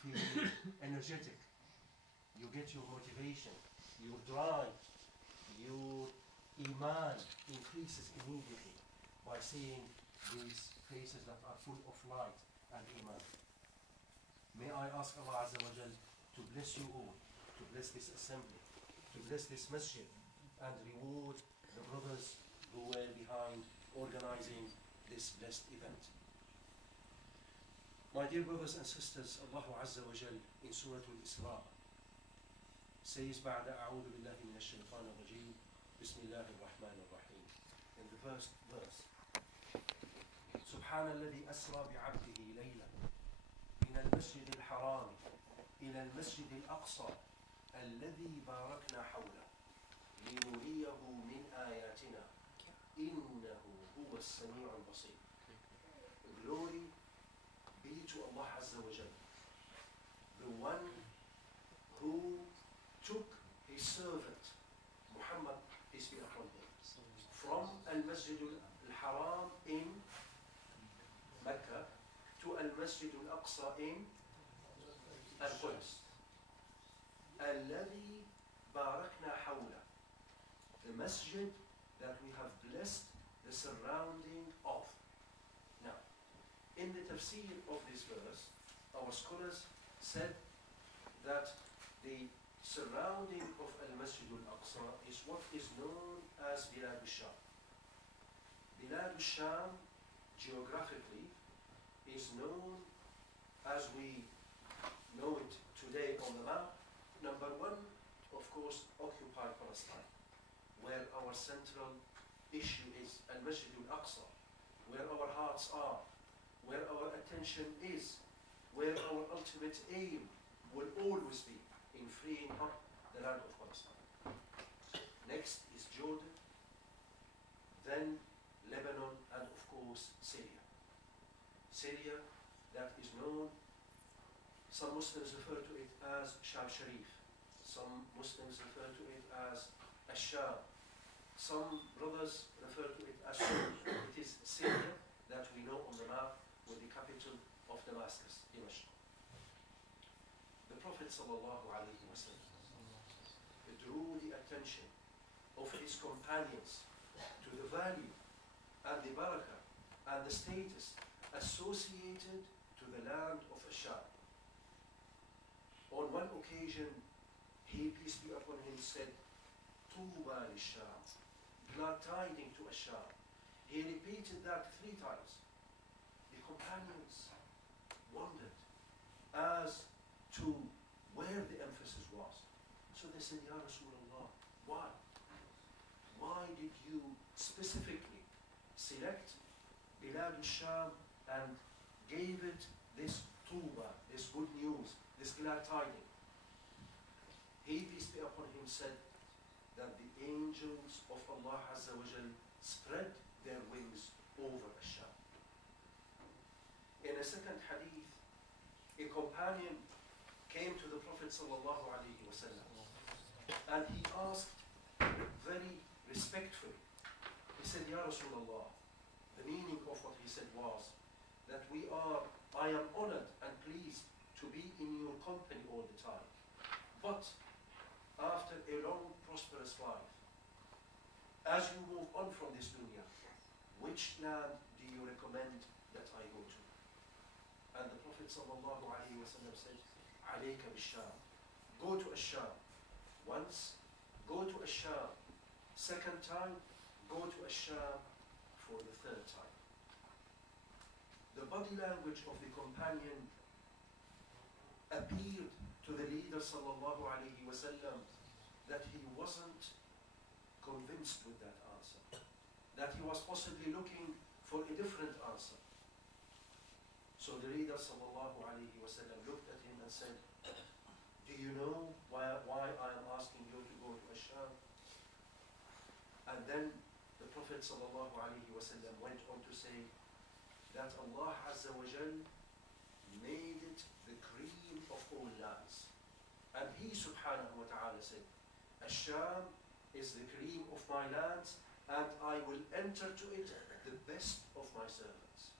feel energetic. You get your motivation, your drive, your iman increases immediately by seeing these faces that are full of light and iman. May I ask Allah Azza wa Jal to bless you all, to bless this assembly, to bless this masjid, and reward the brothers who were behind organizing this blessed event. My dear brothers and sisters, Allah Azza wa Jal in Surah Al-Isra says بعد أعوذ بالله من الشيطان الرجيم بسم الله الرحمن الرحيم. In the first verse, سبحان الذي أسرى بعبده ليلا من المسجد الحرام إلى المسجد الأقصى الذي باركنا حوله لنريه من آياتنا إنه هو السميع البصير. Glory be to Allah Azza wa Jal, the one who took his servant Muhammad, peace be upon him, from Al-Masjid Al-Haram in Mecca to Al-Masjid Al-Aqsa in Al-Quds. الذي باركنا حوله, the masjid that we have blessed the surrounding of. Now, in the tafsir of this verse, our scholars said that the surrounding of Al-Masjid Al-Aqsa is what is known as Bilad al-Sham. Bilad al-Sham, geographically, is known as we know it today on the map. Number one, of course, occupied Palestine, where our central issue is Al-Masjid Al-Aqsa, where our hearts are, where our attention is, where our ultimate aim will always be in freeing up the land of Palestine. Next is Jordan, then Lebanon, and of course Syria. Syria, that is known, some Muslims refer to it as Sham Sharif, some Muslims refer to it as Ash-Sham, some brothers refer to it as Syria. It is Syria that we know on the map with the capital of Damascus, Dimashq. The Prophet sallallahu alaihi wasallam drew the attention of his companions to the value and the barakah and the status associated to the land of Ash-Sham. On one occasion, he, peace be upon him, said, Tuba lish-Sham, glad tidings to Ash-Sham. He repeated that 3 times. The companions wondered as to where the emphasis was. So they said, Ya Rasulullah, why? Why did you specifically select Bilad al-Sham and gave it this tuba, this good news, this glad tiding? He, peace be upon him, said that the angels of Allah Azza wa Jal spread their wings over Ash-Sham. In a second hadith, a companion came to the Prophet sallallahu alaihi wasallam and he asked very respectfully, he said, Ya Rasulullah, the meaning of what he said was that I am honored and pleased to be in your company all the time, but after a long prosperous life, as you move on from this dunya, which land do you recommend that I go to? And the Prophet sallallahu alaihi wasallam said, Alayka bil-Sham, go to Ash-Sham. Once, go to Ash-Sham. Second time, go to Ash-Sham for the 3rd time. The body language of the companion appeared to the leader sallallahu alaihi wasallam that he wasn't convinced with that answer, that he was possibly looking for a different answer. So the leader sallallahu alaihi wasallam looked at him and said, do you know why I am asking you to go to Ash-Sham? And then the Prophet sallallahu alaihi wasallam went on to say that Allah Azza wa Jal made it the cream of all lands. And he subhanahu wa ta'ala said, Ash-Sham is the cream of my lands, and I will enter to it the best of my servants.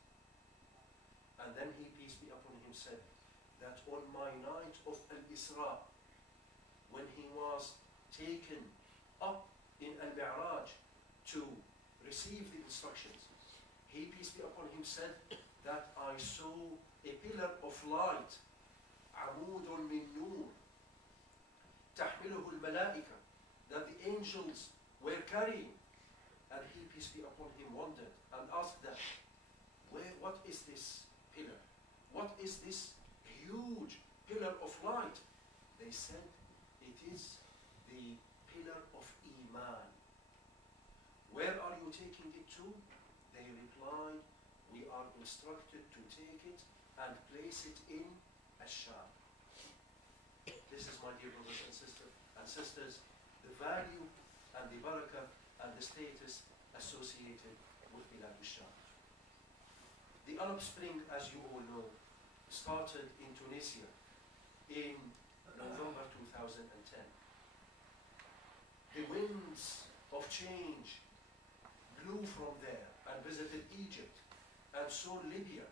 And then he, peace be upon him, said, that on my night of Al-Isra, when he was taken up in Al-Mi'raj to receive the instructions, he, peace be upon him, said that I saw a pillar of light, عمود من نور, تحمله الملائكة, that the angels were carrying. And he, peace be upon him, wondered and asked them, what is this pillar? What is this huge pillar of light? They said, it is the pillar of Iman. Where are you taking it to? They replied, we are instructed to take it and place it in Ash-Sham. This is, my dear brothers and sisters, the value and the barakah and the status associated with Bilad al-Sham. The Arab Spring, as you all know, started in Tunisia in November 2010. The winds of change blew from there and visited Egypt and saw Libya,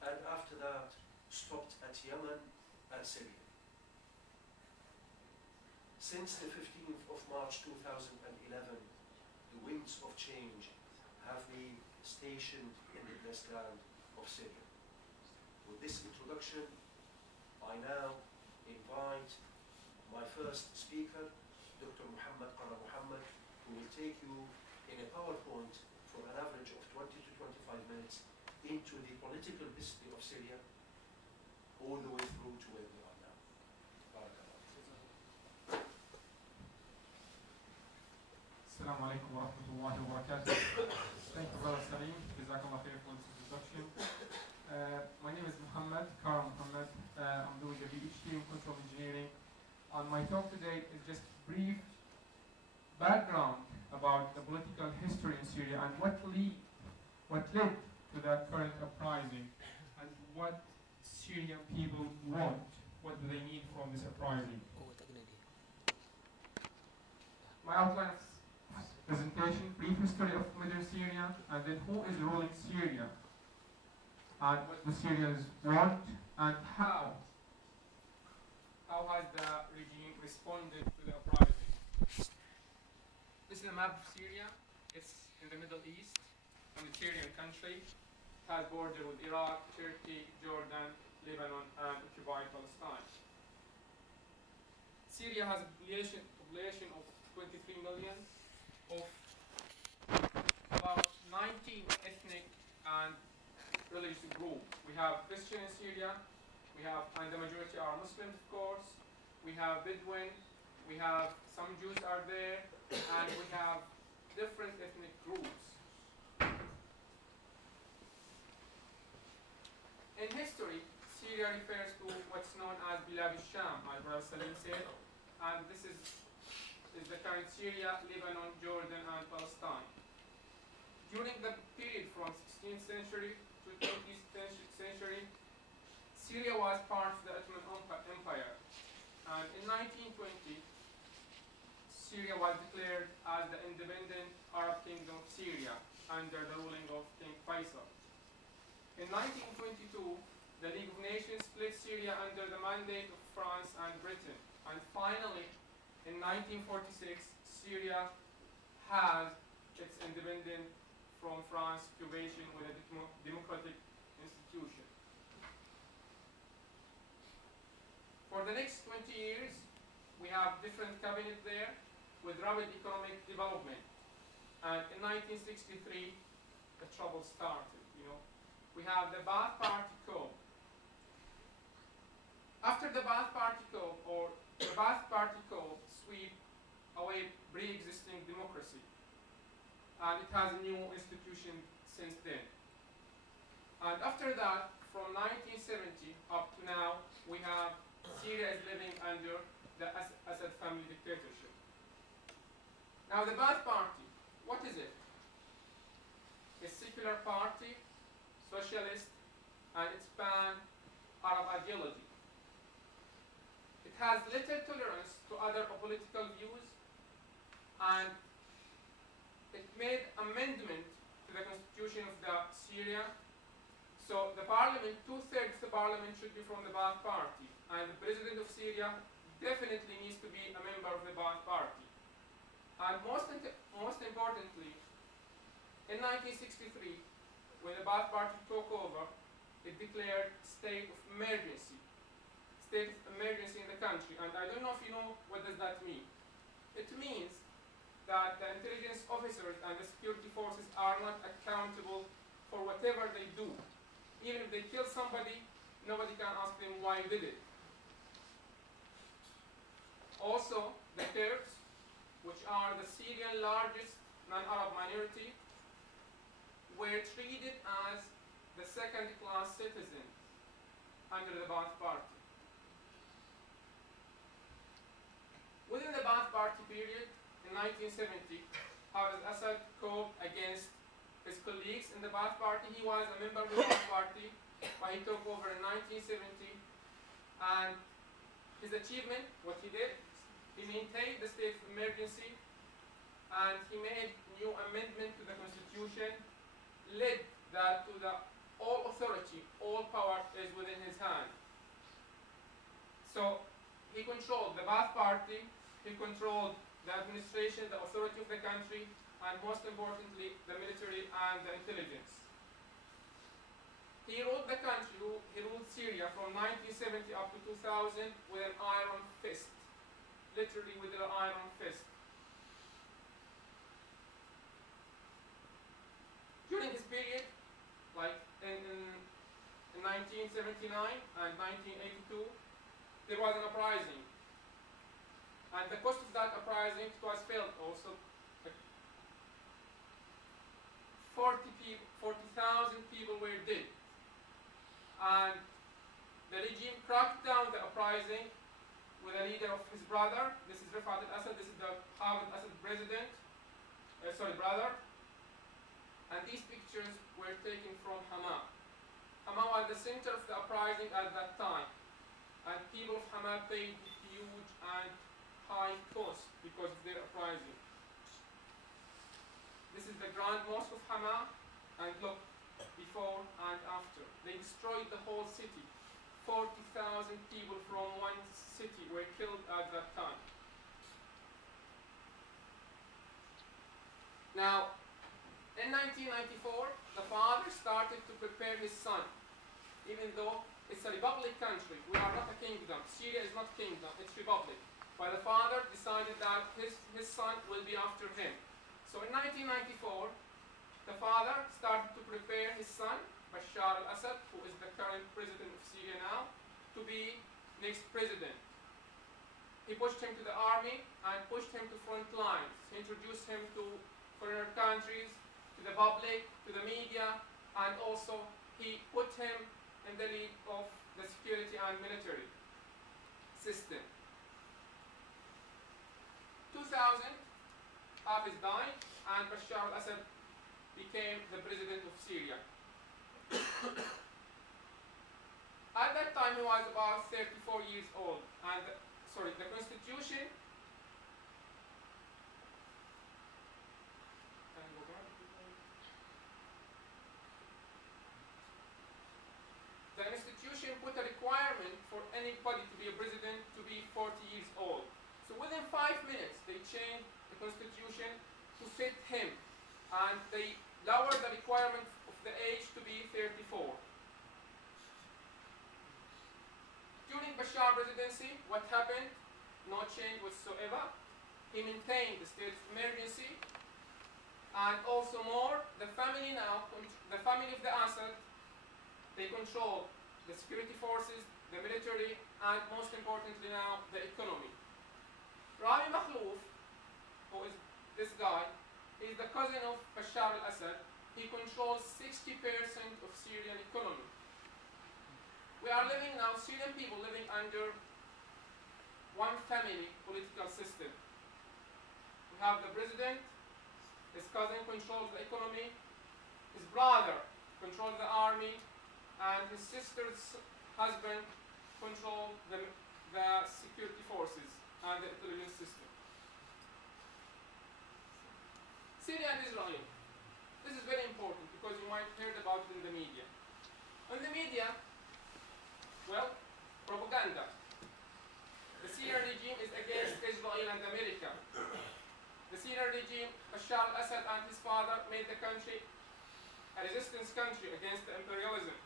and after that stopped at Yemen and Syria. Since the 15th of March 2011, the winds of change have been stationed in the blessed land of Syria. With this introduction, I now invite my first speaker, Dr. Muhammad Qara Muhammad, who will take you in a PowerPoint for an average of 20 to 25 minutes into the political history of Syria, all the way through to where we are now. Barakallah. Assalamu alaikum wa rahmatullahi wa barakatuh. Thank you, Brother Salim. Jazakallah khair for this introduction. My name is Muhammad Qara Muhammad. I'm doing a PhD in control engineering. And my talk today is just brief background about the political history in Syria and what led to that current uprising and what Syrian people want. What do they need from this uprising? My outline of presentation, brief history of modern Syria, and then who is ruling Syria, and what the Syrians want, and how has the regime responded to the uprising. This is a map of Syria. It's in the Middle East, a Mediterranean country. It has border with Iraq, Turkey, Jordan, Lebanon, and occupied Palestine. Syria has a population of 23 million, of about 19 ethnic and religious groups. We have Christian in Syria, and the majority are Muslims, of course. We have Bedouin, we have some Jews are there, and we have different ethnic groups. In history, Syria refers to what's known as Bilad al-Sham, as Brother Salim said, and this is the current Syria, Lebanon, Jordan, and Palestine. During the period from 16th century to 20th century, Syria was part of the Ottoman Empire, and in 1920, Syria was declared as the independent Arab Kingdom of Syria under the ruling of King Faisal. In 1922, the League of Nations split Syria under the mandate of France and Britain, and finally, in 1946, Syria has its independence from France's occupation with a democratic institution. For the next 20 years, we have different cabinets there with rapid economic development. And in 1963, the trouble started, We have the Ba'ath Party coup. After the Ba'ath Party coup, or the Ba'ath Party coup sweep away pre-existing democracy. And it has a new institution since then. And after that, from 1970 up to now, we have Syria is living under the Assad family dictatorship. Now the Ba'ath Party, what is it? A secular party, socialist, and it's pan-Arab ideology. It has little tolerance to other political views, and it made amendment to the constitution of Syria So the parliament, 2/3 of the parliament should be from the Ba'ath Party, and the president of Syria definitely needs to be a member of the Ba'ath Party. And most importantly, in 1963, when the Ba'ath Party took over, it declared state of emergency. State of emergency in the country. And I don't know if you know what does that mean. It means that the intelligence officers and the security forces are not accountable for whatever they do. Even if they kill somebody, nobody can ask them why you did it. Also, the Kurds, which are the Syrian largest non-Arab minority, were treated as the second-class citizens under the Ba'ath Party. Within the Ba'ath Party period, in 1970, Hafez Assad coped against his colleagues in the Ba'ath Party. He was a member of the Ba'ath Party, but he took over in 1970. And his achievement, what he did, he maintained the state of emergency, and he made new amendment to the constitution, led that to the all authority, all power is within his hand. So he controlled the Ba'ath Party, he controlled the administration, the authority of the country, and most importantly, the military and the intelligence. He ruled the country, he ruled Syria from 1970 up to 2000 with an iron fist, literally with an iron fist. During his period, like in 1979 and 1982, there was an uprising. And the cost of that uprising was felt also. 40,000 people were dead. And the regime cracked down the uprising with a leader of his brother. This is Rifat al-Assad, this is the Hafez Assad president, brother. And these pictures were taken from Hama. Hama was the center of the uprising at that time. And people of Hama paid huge and high cost because of their uprising. This is the Grand Mosque of Hama, and look, before and after. They destroyed the whole city. 40,000 people from one city were killed at that time. Now, in 1994, the father started to prepare his son, even though it's a republic country. We are not a kingdom. Syria is not a kingdom, it's republic. But the father decided that his son will be after him. So in 1994, the father started to prepare his son, Bashar al-Assad, who is the current president of Syria now, to be next president. He pushed him to the army and pushed him to front lines. He introduced him to foreign countries, to the public, to the media, and also he put him in the lead of the security and military system. 2000, Hafez died, and Bashar al-Assad became the president of Syria. At that time, he was about 34 years old, and the constitution. The institution put a requirement for anybody to be a president to be 40 years old. So within 5 minutes, they changed the constitution to fit him, and they lowered the requirement of the age to be 34. During Bashar's presidency, what happened? No change whatsoever. He maintained the state of emergency, and also more, the family of the Assad, they control the security forces, the military, and most importantly now, the economy. Rami Makhlouf, who is this guy, is the cousin of Bashar al-Assad. He controls 60% of Syrian economy. We are living now, Syrian people living under one family political system. We have the president, his cousin controls the economy, his brother controls the army, and his sister's husband controls the security forces and the intelligence system. Syria and Israel. This is very important because you might have heard about it in the media. On the media, well, propaganda. The Syrian regime is against Israel and America. The Syrian regime, Bashar al-Assad and his father made the country a resistance country against the imperialism.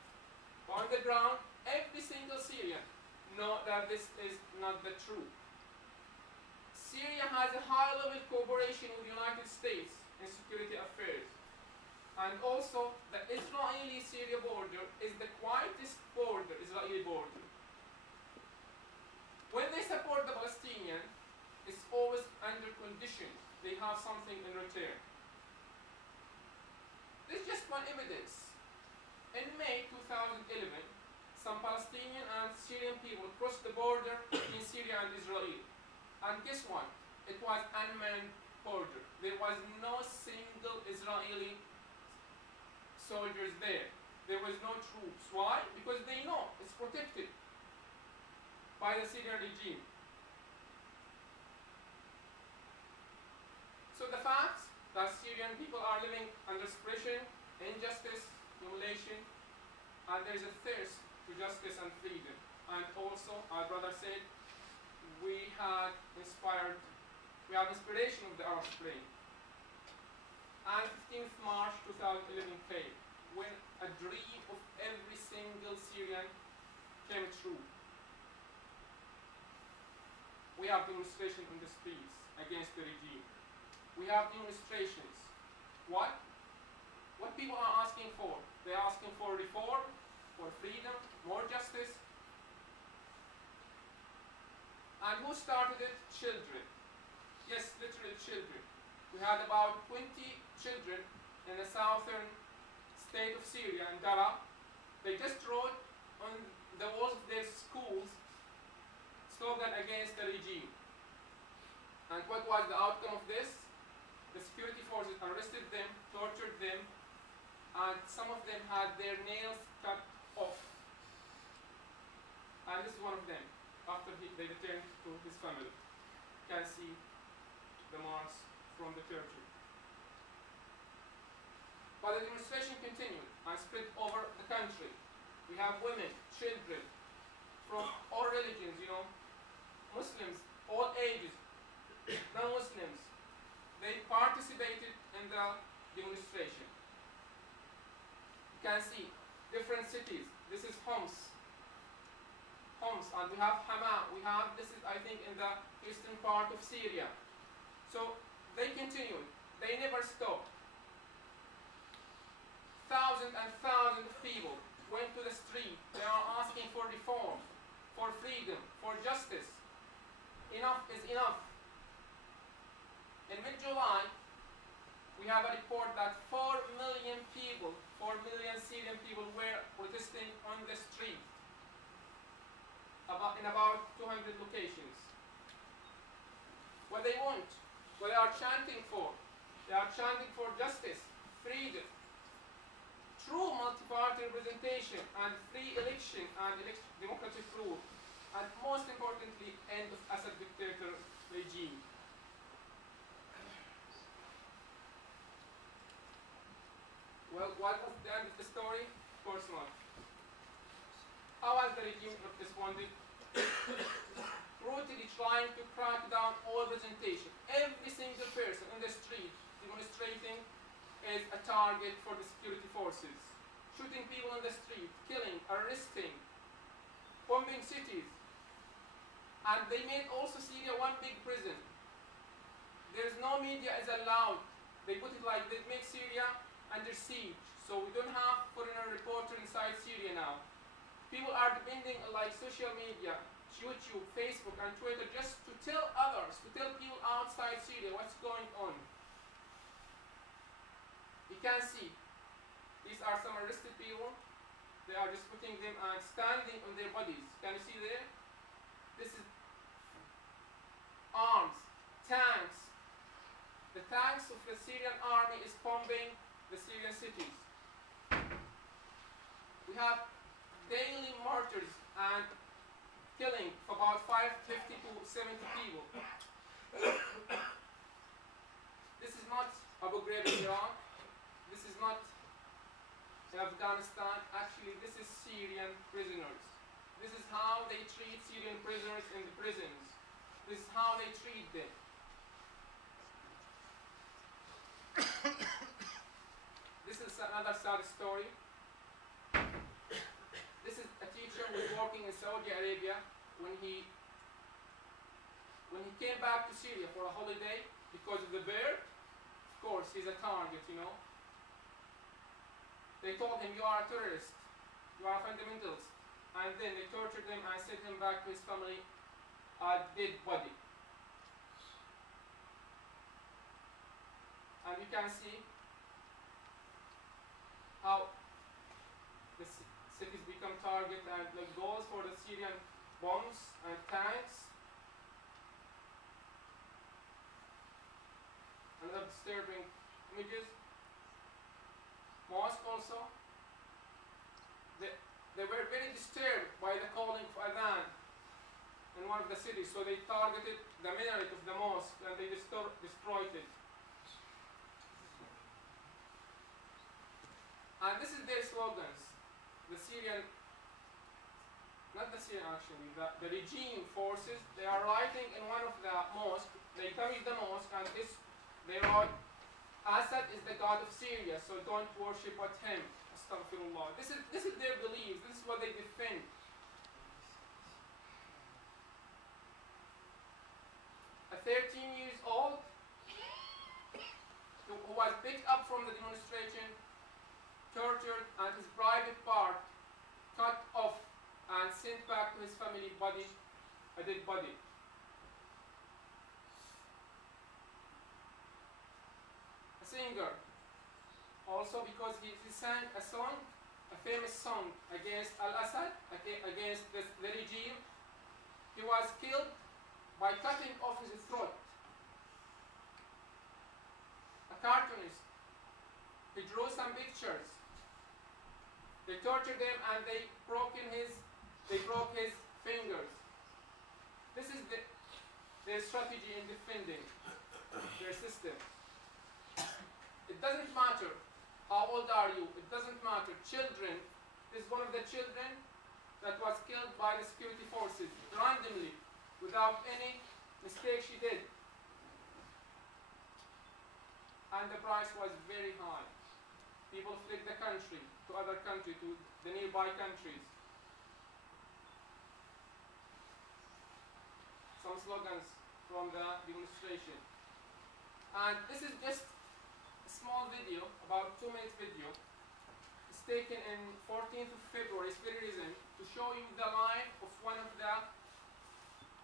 But on the ground, every single Syrian knows that this is not the truth. Syria has a high-level cooperation with the United States in security affairs. And also, the Israeli-Syria border is the quietest border, Israeli border. When they support the Palestinians, it's always under conditions. They have something in return. There's just one evidence. In May 2011, some Palestinian and Syrian people crossed the border between Syria and Israel. And guess what? It was unmanned border. There was no single Israeli soldiers there. There was no troops. Why? Because they know it's protected by the Syrian regime. So the fact that Syrian people are living under suppression, injustice, humiliation, and there is a thirst to justice and freedom. And also, our brother said, we have inspiration of the Arab Spring. And 15th March 2011 came, when a dream of every single Syrian came true. We have demonstrations on the streets against the regime. We have demonstrations. What? What people are asking for? They're asking for reform, for freedom, more justice. And who started it? Children. Yes, literally children. We had about 20 children in the southern state of Syria, in Dara. They just wrote on the walls of their schools slogan against the regime. And what was the outcome of this? The security forces arrested them, tortured them, and some of them had their nails cut off. And this is one of them, after they returned to his family. You can see the marks from the torture. But the demonstration continued and spread over the country. We have women, children, from all religions, Muslims, all ages, non-Muslims. They participated in the demonstration. You can see different cities. This is Homs, and we have Hama. This is, I think, in the eastern part of Syria. So they continued. They never stopped. Thousands and thousands of people went to the street. They are asking for reform, for freedom, for justice. Enough is enough. In mid-July, we have a report that 4 million people, 4 million Syrian people were protesting on the street in about 200 locations. What they want, what they are chanting for, they are chanting for justice, freedom, true multi-party representation, and free election and democratic rule, and most importantly, end of Assad dictator regime. Well, what was the end of the story? Of course not. How has the regime responded? Brutally trying to crack down all representation. Every single person in the street demonstrating is a target for the security forces. Shooting people in the street, killing, arresting, bombing cities. And they made also Syria one big prison. There's no media is allowed. They put it like they make Syria under siege. So we don't have foreign reporter inside Syria now. People are depending on like social media, YouTube, Facebook, and Twitter just to tell others, to tell people outside Syria what's going on. You can see, these are some arrested people. They are just putting them and standing on their bodies. Can you see there? This is arms, tanks. The tanks of the Syrian army is bombing the Syrian cities. We have daily martyrs and killing of about 50 to 70 people. This is not Abu Ghraib in Iraq. This is not in Afghanistan, actually this is Syrian prisoners. This is how they treat Syrian prisoners in the prisons. This is how they treat them. This is another sad story. This is a teacher who was working in Saudi Arabia when he came back to Syria for a holiday because of the bear. Of course, he's a target, you know. They told him, you are a terrorist, you are a fundamentalist. And then they tortured him and sent him back to his family, a dead body. And you can see how the cities become target and the goals for the Syrian bombs and tanks. Another disturbing images. Mosque also. They were very disturbed by the calling of Adhan in one of the cities, so they targeted the minaret of the mosque and they destroyed it. And this is their slogans. The Syrian, not the Syrian actually, the regime forces, they are writing in one of the mosques, they damage the mosque and they wrote, Assad is the god of Syria, so don't worship but him. Astaghfirullah. This is their beliefs, this is what they defend. A 13 years old who was picked up from the demonstration, tortured, and his private part cut off and sent back to his family body, a dead body. A singer, also because he sang a song, a famous song against Al-Assad, against the regime. He was killed by cutting off his throat. A cartoonist, he drew some pictures. They tortured him and they broke his fingers. This is their strategy in defending their system. It doesn't matter how old are you, it doesn't matter. Children, this is one of the children that was killed by the security forces randomly, without any mistake she did. And the price was very high. People fled the country to other countries, to the nearby countries. Some slogans from the demonstration. And this is just a small video, about 2-minute video. It's taken in 14th of February, it's very recent, to show you the life of one of the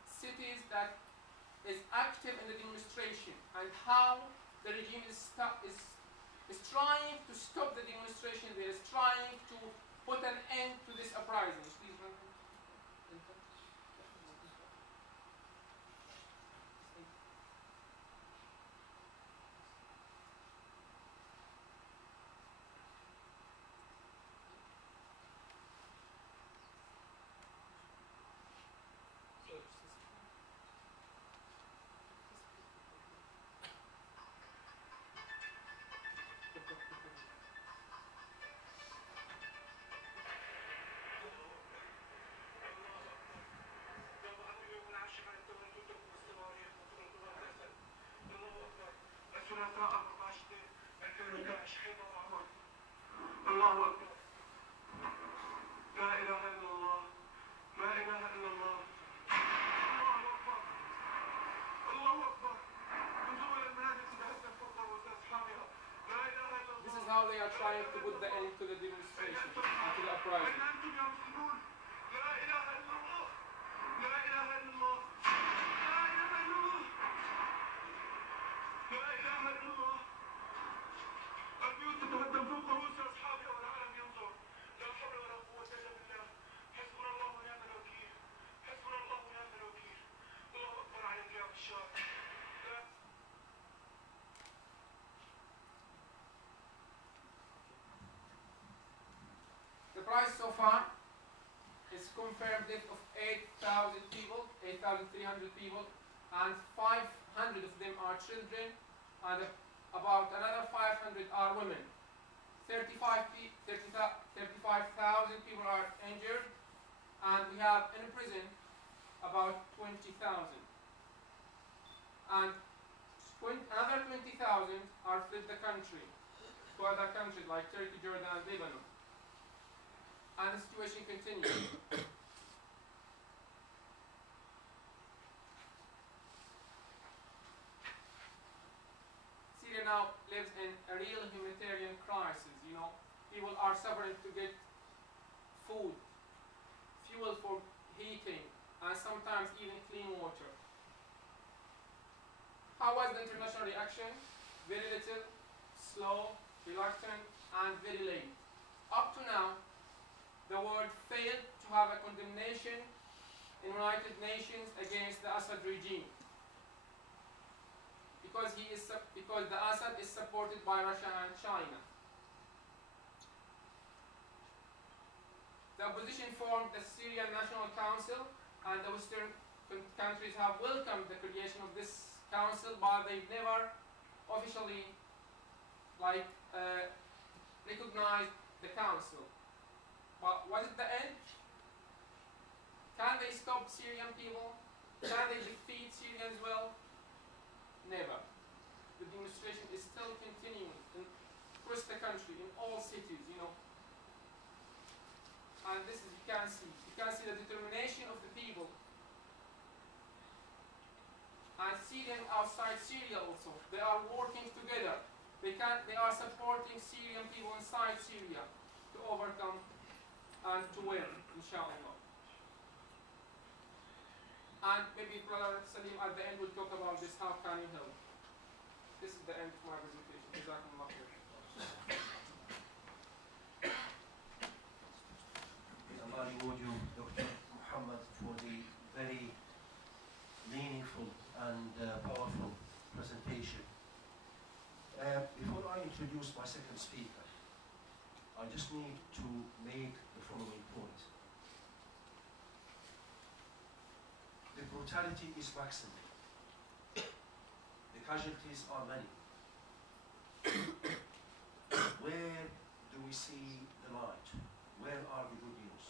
cities that is active in the demonstration and how the regime is trying to stop the demonstration. There is trying to put an end to this uprising. Please run. الله أكبر لا إله إلا الله لا إله إلا الله الله أكبر الله أكبر من دول المنازل تتهدم فوق رؤوس أصحابها لا إله إلا الله. This is how they are trying to put the end to the demonstration, to the uprising. أين أنتم يا مسلمون؟ لا إله إلا الله لا إله إلا الله لا إله إلا الله لا إله إلا الله. البيوت تتهدم فوق رؤوس أصحابها والعالم ينظر. لا حول ولا قوة إلا بالله. حسبنا الله ونعم الوكيل. حسبنا الله ونعم الوكيل. الله أكبر عليك يا بشار. The price so far is confirmed death of 8,000 people, 8,300 people, and 500 of them are children, and about another 500 are women. 35,000 people are injured, and we have in prison about 20,000. And another 20,000 are fled the country to other countries like Turkey, Jordan, and Lebanon. And the situation continues. Syria now lives in a real humanitarian crisis. People are suffering to get food, fuel for heating, and sometimes even clean water. How was the international reaction? Very little, slow, reluctant, and very late. Up to now, the world failed to have a condemnation in United Nations against the Assad regime, because the Assad is supported by Russia and China. The opposition formed the Syrian National Council, and the Western countries have welcomed the creation of this council, but they've never officially recognized the council. But was it the end? Can they stop Syrian people? Can they defeat Syria as well? Never. The demonstration is still continuing across the country, in all cities, And this is, you can see the determination of the people. And Syrians outside Syria also, they are working together. They are supporting Syrian people inside Syria to overcome and to win, inshallah. And maybe Brother Salim at the end will talk about this, how can you help? This is the end of my presentation. Jazakumullah khair. Allah reward you, Dr. Muhammad, for the very meaningful and powerful presentation. Before I introduce my second speaker, I just need to make the following point. The brutality is maximum. The casualties are many. Where do we see the light? Where are the good news?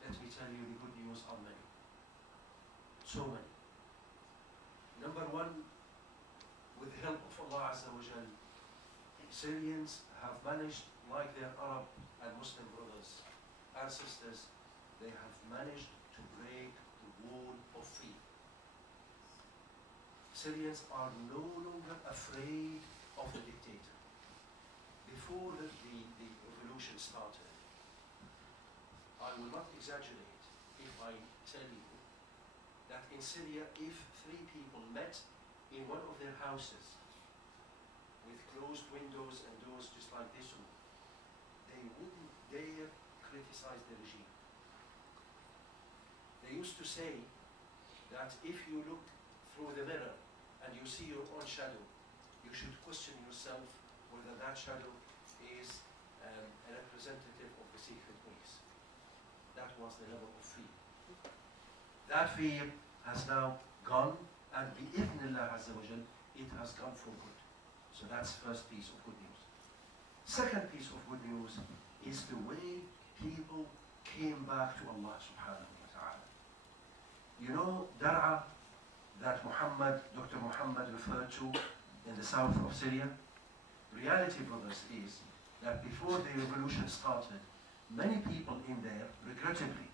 Let me tell you, the good news are many. So many. Number one, with the help of Allah Azza wa Jal, Syrians have managed, like their Arab and Muslim brothers and sisters, they have managed to break the wall of fear. Syrians are no longer afraid of the dictator. Before the revolution started, I will not exaggerate if I tell you that in Syria, if three people met in one of their houses with closed windows and doors just like this one, they wouldn't dare criticize the regime. They used to say that if you look through the mirror and you see your own shadow, you should question yourself whether that shadow is a representative of the secret police. That was the level of fear. That fear has now gone, and bi-idhnillah Azza wa Jal, it has gone for good. So that's the first piece of good news. Second piece of good news is the way people came back to Allah subhanahu wa ta'ala. You know Dar'a that Dr. Muhammad referred to in the south of Syria? Reality, brothers, is that before the revolution started, many people in there, regrettably,